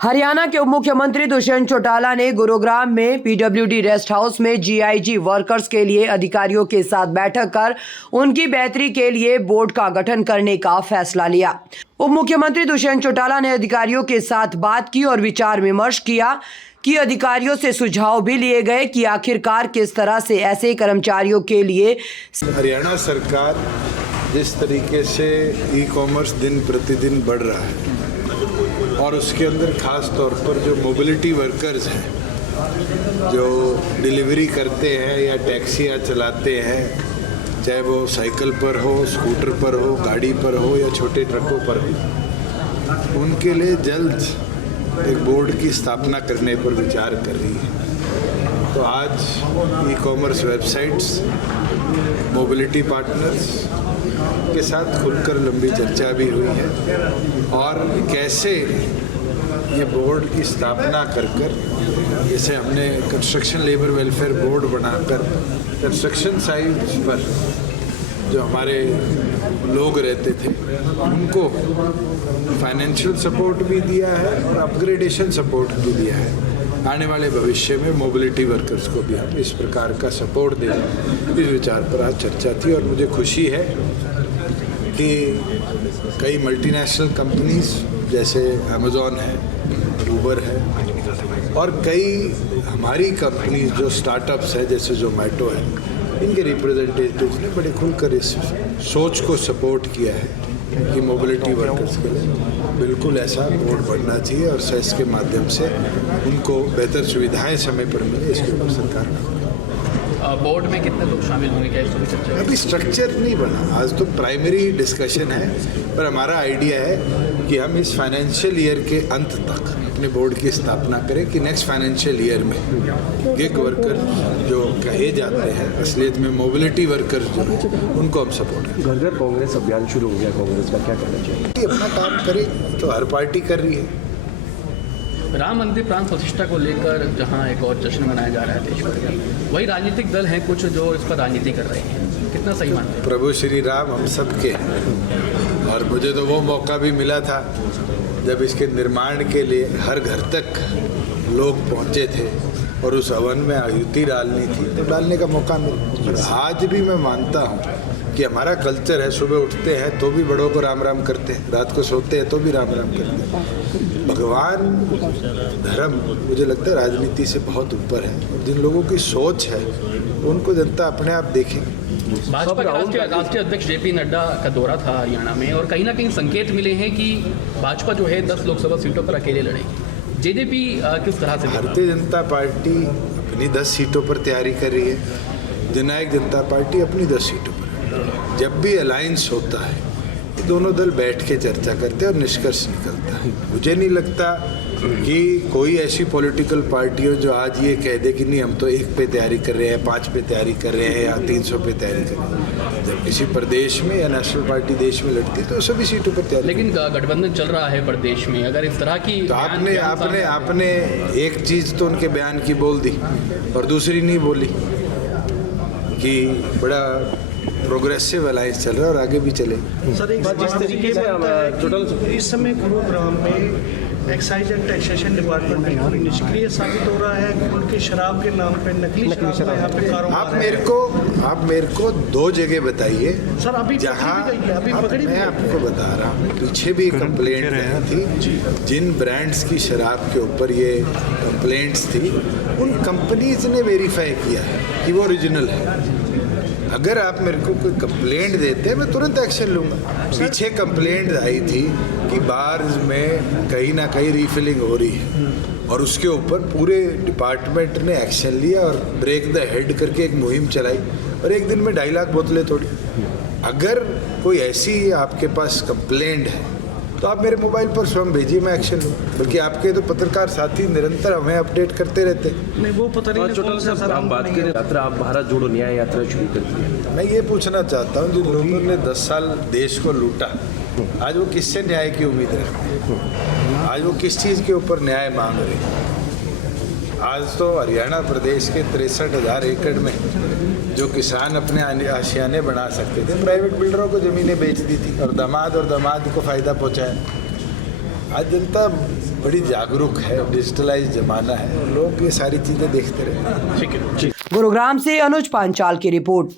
हरियाणा के उप मुख्यमंत्री दुष्यंत चौटाला ने गुरुग्राम में पीडब्ल्यूडी रेस्ट हाउस में जीआईजी वर्कर्स के लिए अधिकारियों के साथ बैठक कर उनकी बेहतरी के लिए बोर्ड का गठन करने का फैसला लिया। उप मुख्यमंत्री दुष्यंत चौटाला ने अधिकारियों के साथ बात की और विचार विमर्श किया कि अधिकारियों से सुझाव भी लिए गए कि आखिरकार किस तरह से ऐसे कर्मचारियों के लिए हरियाणा सरकार जिस तरीके से ई कॉमर्स दिन प्रतिदिन बढ़ रहा है और उसके अंदर ख़ास तौर पर जो मोबिलिटी वर्कर्स हैं, जो डिलीवरी करते हैं या टैक्सियाँ चलाते हैं, चाहे वो साइकिल पर हो, स्कूटर पर हो, गाड़ी पर हो या छोटे ट्रकों पर हो, उनके लिए जल्द एक बोर्ड की स्थापना करने पर विचार कर रही है। तो आज e commerce websites, mobility partners के साथ खुलकर लंबी चर्चा भी हुई है और कैसे ये बोर्ड की स्थापना कर जैसे हमने कंस्ट्रक्शन लेबर वेलफेयर बोर्ड बनाकर कंस्ट्रक्शन साइट्स पर जो हमारे लोग रहते थे उनको फाइनेंशियल सपोर्ट भी दिया है और अपग्रेडेशन सपोर्ट भी दिया है। आने वाले भविष्य में मोबिलिटी वर्कर्स को भी हम इस प्रकार का सपोर्ट दें, इस विचार पर आज चर्चा थी। और मुझे खुशी है कि कई मल्टीनेशनल कंपनीज जैसे अमेज़ॉन है, ऊबर है और कई हमारी कंपनीज जो स्टार्टअप्स है जैसे जोमेटो है, इनके रिप्रेजेंटेटिव्स ने बड़े खुलकर इस सोच को सपोर्ट किया है कि मोबिलिटी वर्कर्स के लिए बिल्कुल ऐसा बोर्ड बनना चाहिए और सेस के माध्यम से उनको बेहतर सुविधाएं समय पर मिले, इसके ऊपर सरकार बोर्ड में कितने लोग शामिल होंगे, क्या इसकी चर्चा? अभी स्ट्रक्चर नहीं बना, आज तो प्राइमरी डिस्कशन है, पर हमारा आइडिया है कि हम इस फाइनेंशियल ईयर के अंत तक अपने बोर्ड की स्थापना करें कि नेक्स्ट फाइनेंशियल ईयर में गिग वर्कर जो कहे जाते हैं असलियत में मोबिलिटी वर्कर जो है उनको हम सपोर्ट करें। घर घर कांग्रेस अभियान शुरू हो गया, कांग्रेस का क्या करना चाहिए? अपना काम करे तो हर पार्टी कर रही है। राम मंदिर प्राण प्रतिष्ठा को लेकर जहां एक और जश्न मनाया जा रहा है देश भर में, वही राजनीतिक दल हैं कुछ जो इस पर राजनीति कर रहे हैं, कितना सही मानते हैं? प्रभु श्री राम हम सबके हैं और मुझे तो वो मौका भी मिला था जब इसके निर्माण के लिए हर घर तक लोग पहुंचे थे और उस हवन में आहुति डालनी थी तो डालने का मौका मिला। आज भी मैं मानता हूँ कि हमारा कल्चर है, सुबह उठते हैं तो भी बड़ों को राम राम करते हैं, रात को सोते हैं तो भी राम राम करते हैं। भगवान धर्म मुझे लगता है राजनीति से बहुत ऊपर है और जिन लोगों की सोच है उनको जनता अपने आप देखेगी। भाजपा के राष्ट्रीय अध्यक्ष जेपी नड्डा का दौरा था हरियाणा में और कहीं ना कहीं संकेत मिले हैं कि भाजपा जो है 10 लोकसभा सीटों पर अकेले लड़ेगी। जेजेपी किस तरह से? भारतीय जनता पार्टी अपनी 10 सीटों पर तैयारी कर रही है, जननायक जनता पार्टी अपनी 10 सीटों पर। जब भी अलायंस होता है दोनों दल बैठ के चर्चा करते हैं और निष्कर्ष निकलता है। मुझे नहीं लगता कि कोई ऐसी पॉलिटिकल पार्टी हो जो आज ये कह दे कि नहीं हम तो 1 पे तैयारी कर रहे हैं, 5 पे तैयारी कर रहे हैं या 300 पे तैयारी कर रहे हैं। जब किसी प्रदेश में या नेशनल पार्टी देश में लड़ती है तो सभी सीटों पर तैयारी। लेकिन गठबंधन चल रहा है प्रदेश में, अगर इस तरह की तो आपने एक चीज़ तो उनके बयान की बोल दी और दूसरी नहीं बोली कि बड़ा प्रोग्रेसिव अलायंस चल रहा है और आगे भी चले। सर एक जिस तरीके से इस समय गुरुग्राम में एक्साइज एंड टैक्सेशन डिपार्टमेंट बिल्कुल निष्क्रिय साबित हो रहा है। उनके शराब के नाम पे नकली शराब यहाँ पे कारोबार आप मेरे को 2 जगह बताइए सर, अभी जहाँ पकड़ी मैं आपको बता रहा हूँ, पीछे भी कंप्लेंट आई थी जिन ब्रांड्स की शराब के ऊपर ये कंप्लेंट्स थी उन कंपनीज ने वेरीफाई किया है कि वो ओरिजिनल है। अगर आप मेरे को कोई कंप्लेंट देते हैं मैं तुरंत एक्शन लूँगा। पीछे कंप्लेंट आई थी कि बार्स में कहीं ना कहीं रीफिलिंग हो रही है और उसके ऊपर पूरे डिपार्टमेंट ने एक्शन लिया और ब्रेक द हेड करके एक मुहिम चलाई और एक दिन में 2.5 लाख बोतलें तोड़ी। अगर कोई ऐसी आपके पास कंप्लेंट है तो आप मेरे मोबाइल पर स्वयं भेजिए, मैं एक्शन लूँ। बल्कि आपके तो पत्रकार साथी निरंतर हमें अपडेट करते रहते हैं। नहीं वो पता नहीं छोटा सा हम बात करें यात्रा, आप भारत जोड़ो न्याय यात्रा शुरू कर दी। मैं ये पूछना चाहता हूँ जिन लोगों ने 10 साल देश को लूटा आज वो किससे न्याय की उम्मीद रखते हैं? आज वो किस चीज़ के ऊपर न्याय मांग रहे हैं? आज तो हरियाणा प्रदेश के 63,000 एकड़ में जो किसान अपने आशियाने बना सकते थे प्राइवेट बिल्डरों को ज़मीनें बेच दी थी और दामाद को फ़ायदा पहुंचाया। आज जनता बड़ी जागरूक है, डिजिटलाइज जमाना है, लोग ये सारी चीज़ें देखते रहते हैं। ठीक है। गुरुग्राम से अनुज पांचाल की रिपोर्ट।